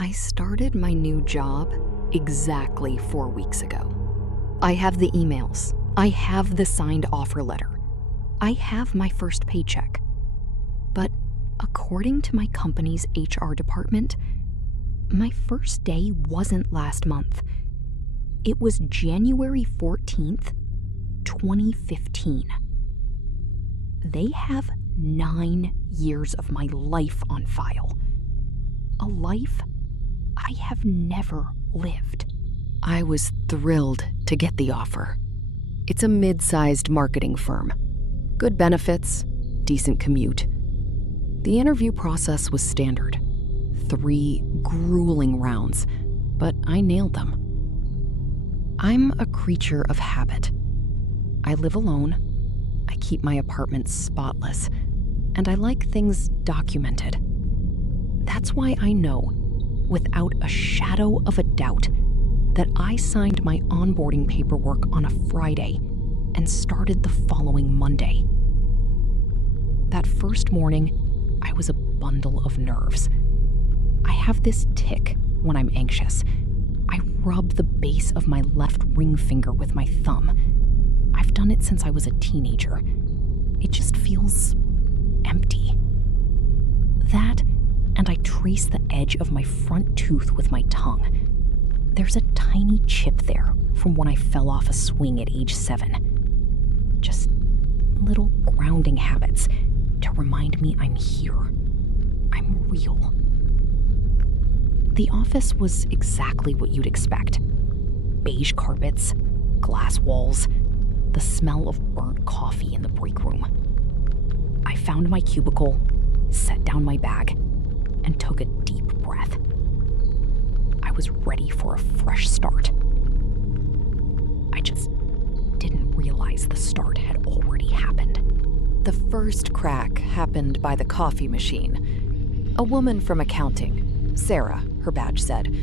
I started my new job exactly 4 weeks ago. I have the emails. I have the signed offer letter. I have my first paycheck. But according to my company's HR department, my first day wasn't last month. It was January 14th, 2015. They have 9 years of my life on file. A life I have never lived. I was thrilled to get the offer. It's a mid-sized marketing firm. Good benefits, decent commute. The interview process was standard. 3 grueling rounds, but I nailed them. I'm a creature of habit. I live alone, I keep my apartment spotless, and I like things documented. That's why I know, without a shadow of a doubt, that I signed my onboarding paperwork on a Friday and started the following Monday. That first morning, I was a bundle of nerves. I have this tic when I'm anxious. I rub the base of my left ring finger with my thumb. I've done it since I was a teenager. It just feels empty. That, and I trace the edge of my front tooth with my tongue. There's a tiny chip there from when I fell off a swing at age 7. Just little grounding habits to remind me I'm here. I'm real. The office was exactly what you'd expect. Beige carpets, glass walls, the smell of burnt coffee in the break room. I found my cubicle, set down my bag, and took a deep breath. I was ready for a fresh start. I just didn't realize the start had already happened. The first crack happened by the coffee machine. A woman from accounting, Sarah, her badge said,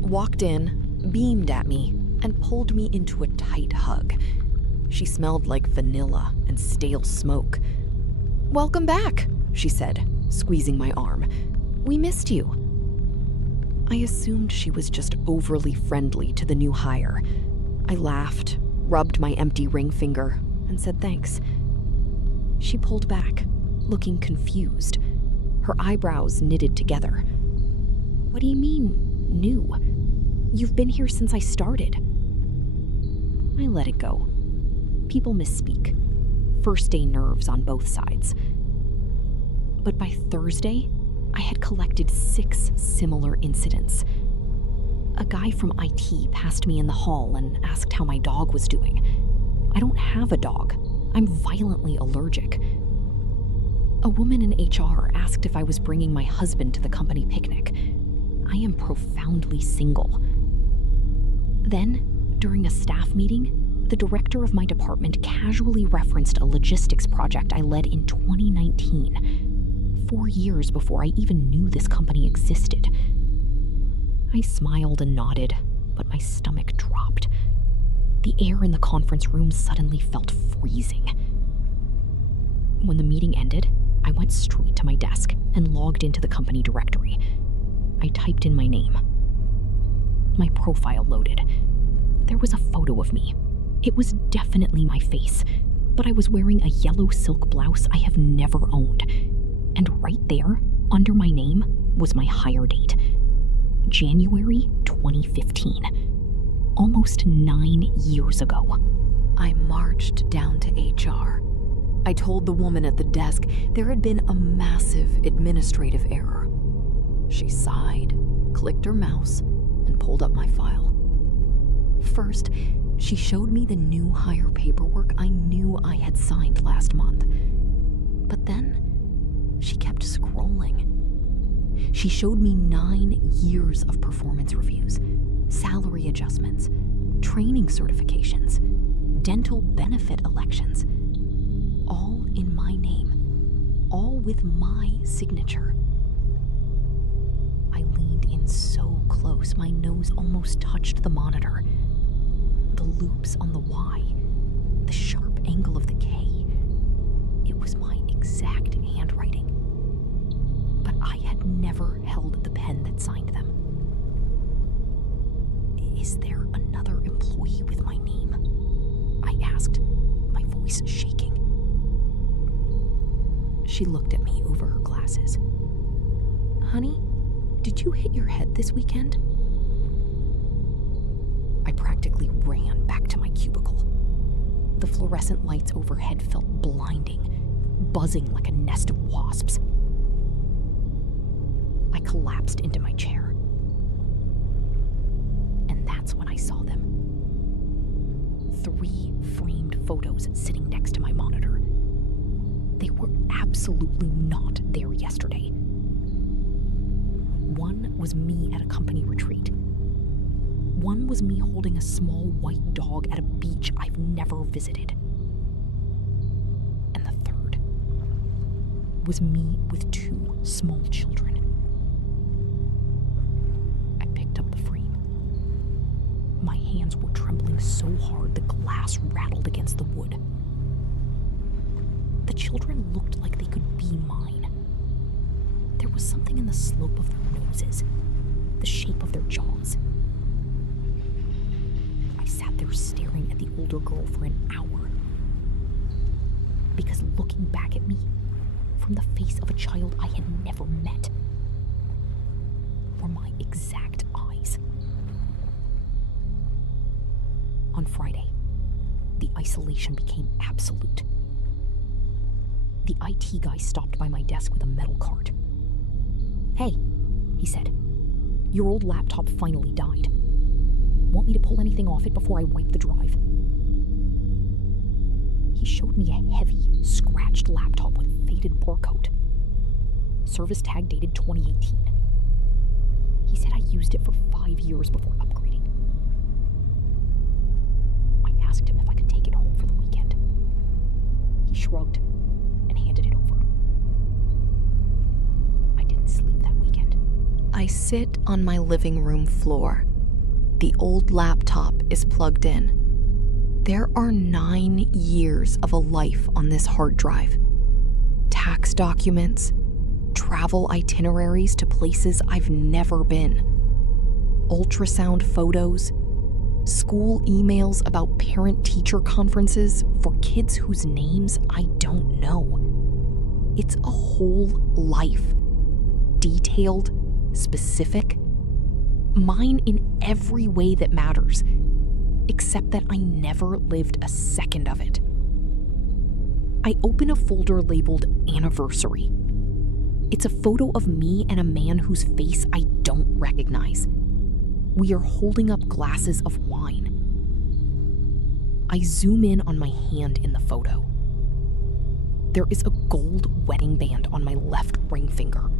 walked in, beamed at me, and pulled me into a tight hug. She smelled like vanilla and stale smoke. "Welcome back," she said, squeezing my arm. "We missed you." I assumed she was just overly friendly to the new hire. I laughed, rubbed my empty ring finger, and said thanks. She pulled back, looking confused, her eyebrows knitted together. "What do you mean, new? You've been here since I started." I let it go. People misspeak. First day nerves on both sides. But by Thursday, I had collected 6 similar incidents. A guy from IT passed me in the hall and asked how my dog was doing. I don't have a dog. I'm violently allergic. A woman in HR asked if I was bringing my husband to the company picnic. I am profoundly single. Then, during a staff meeting, the director of my department casually referenced a logistics project I led in 2019, 4 years before I even knew this company existed. I smiled and nodded, but my stomach dropped. The air in the conference room suddenly felt freezing. When the meeting ended, I went straight to my desk and logged into the company directory. I typed in my name. My profile loaded. There was a photo of me. It was definitely my face, but I was wearing a yellow silk blouse I have never owned. And right there, under my name, was my hire date. January 2015. Almost 9 years ago. I marched down to HR. I told the woman at the desk there had been a massive administrative error. She sighed, clicked her mouse, and pulled up my file. First, she showed me the new hire paperwork I knew I had signed last month. But then, she kept scrolling. She showed me 9 years of performance reviews, salary adjustments, training certifications, dental benefit elections, all in my name, all with my signature. I leaned in so close, my nose almost touched the monitor. The loops on the Y, the sharp angle of the K. It was my exact handwriting. But I had never held the pen that signed them. She looked at me over her glasses. Honey, did you hit your head this weekend? I practically ran back to my cubicle. The fluorescent lights overhead felt blinding, buzzing like a nest of wasps. I collapsed into my chair. And that's when I saw them. 3 framed photos sitting next to my monitor. They were absolutely not there yesterday. One was me at a company retreat. One was me holding a small white dog at a beach I've never visited. And the third was me with 2 small children. I picked up the frame. My hands were trembling so hard the glass rattled against the wood. The children looked like they could be mine. There was something in the slope of their noses, the shape of their jaws. I sat there staring at the older girl for an hour. Because looking back at me, from the face of a child I had never met, were my exact eyes. On Friday, the isolation became absolute. The IT guy stopped by my desk with a metal cart. "Hey," he said, "your old laptop finally died. Want me to pull anything off it before I wipe the drive?" He showed me a heavy, scratched laptop with faded barcode. Service tag dated 2018. He said I used it for 5 years before upgrading. I asked him if I could take it home for the weekend. He shrugged and handed it over. I didn't sleep that weekend. I sit on my living room floor. The old laptop is plugged in. There are 9 years of a life on this hard drive. Tax documents, travel itineraries to places I've never been, ultrasound photos, school emails about parent-teacher conferences for kids whose names I don't know. It's a whole life. Detailed, specific, mine in every way that matters, except that I never lived a second of it. I open a folder labeled Anniversary. It's a photo of me and a man whose face I don't recognize. We are holding up glasses of wine. I zoom in on my hand in the photo. There is a gold wedding band on my left ring finger.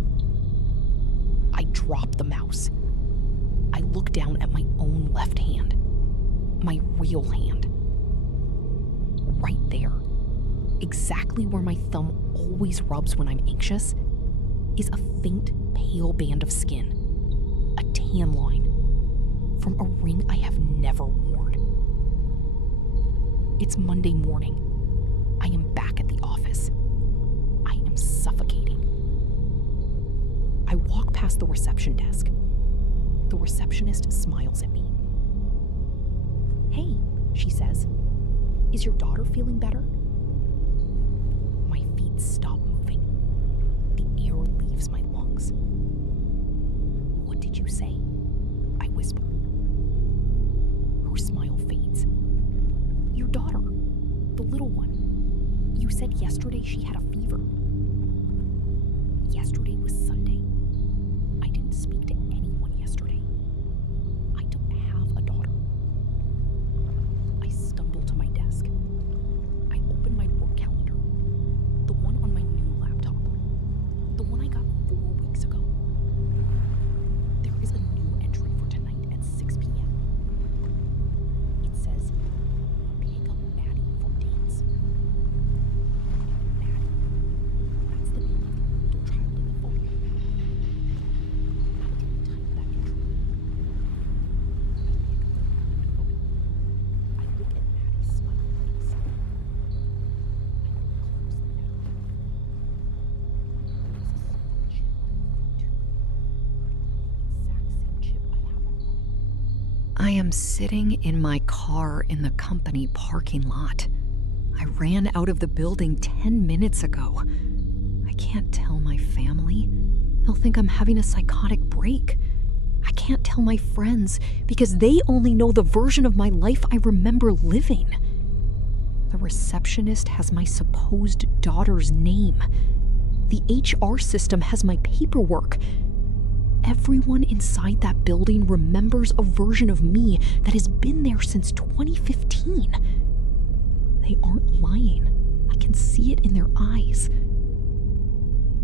I drop the mouse. I look down at my own left hand, my real hand. Right there, exactly where my thumb always rubs when I'm anxious, is a faint, pale band of skin, a tan line, from a ring I have never worn. It's Monday morning. I am back at the office. I am suffocating. I walk past the reception desk. The receptionist smiles at me. "Hey," she says, "is your daughter feeling better?" My feet stop moving. The air leaves my lungs. "What did you say?" I whisper. Her smile fades. "Your daughter, the little one. You said yesterday she had a fever." Yesterday was Sunday. I didn't speak to anyone yesterday. I don't have a daughter. I stumble to my desk. I open my work calendar, the one on my new laptop, the one I got 4 weeks ago. There is a new entry for tonight at 6 p.m. It says, "Pick up Maddie for dance." Maddie. That's the name of the older child in the photo. I didn't type that entry. I look at Maddie's smiling face. I look closely at her. There is a small chip on her foot too. The exact same chip I have on mine. I am sitting in my car in the company parking lot. I ran out of the building 10 minutes ago. I I can't tell my family. They'll think I'm having a psychotic break. I can't tell my friends because they only know the version of my life I remember living. The receptionist has my supposed daughter's name. The HR system has my paperwork. Everyone inside that building remembers a version of me that has been there since 2015. They aren't lying. I can see it in their eyes.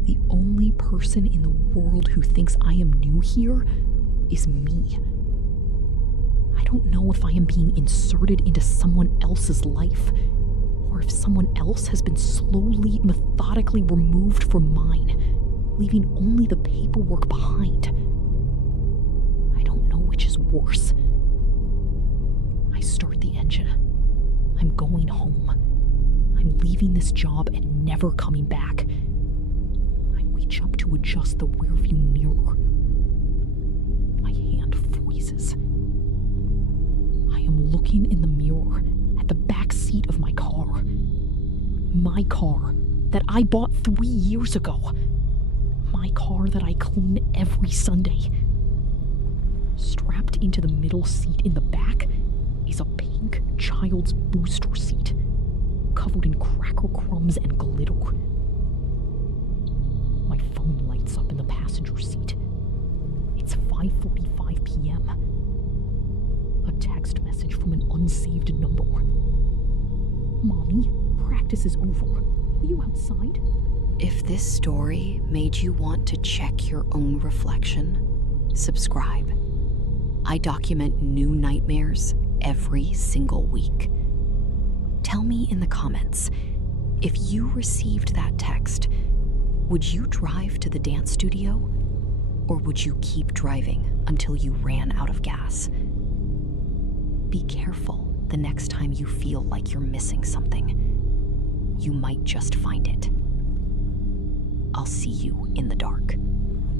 The only person in the world who thinks I am new here is me. I don't know if I am being inserted into someone else's life, or if someone else has been slowly, methodically removed from mine, leaving only the paperwork behind. I don't know which is worse. I start the engine. I'm going home. I'm leaving this job and never coming back. I reach up to adjust the rearview mirror. My hand freezes. I am looking in the mirror at the back seat of my car. My car that I bought 3 years ago. My car that I clean every Sunday. Strapped into the middle seat in the back is a pink child's booster seat, covered in cracker crumbs and glitter. My phone lights up in the passenger seat. It's 5:45 p.m. A text message from an unsaved number. Mommy, practice is over. Are you outside? If this story made you want to check your own reflection, subscribe. I document new nightmares every single week. Tell me in the comments, if you received that text, would you drive to the dance studio? Or would you keep driving until you ran out of gas? Be careful the next time you feel like you're missing something. You might just find it. I'll see you in the dark.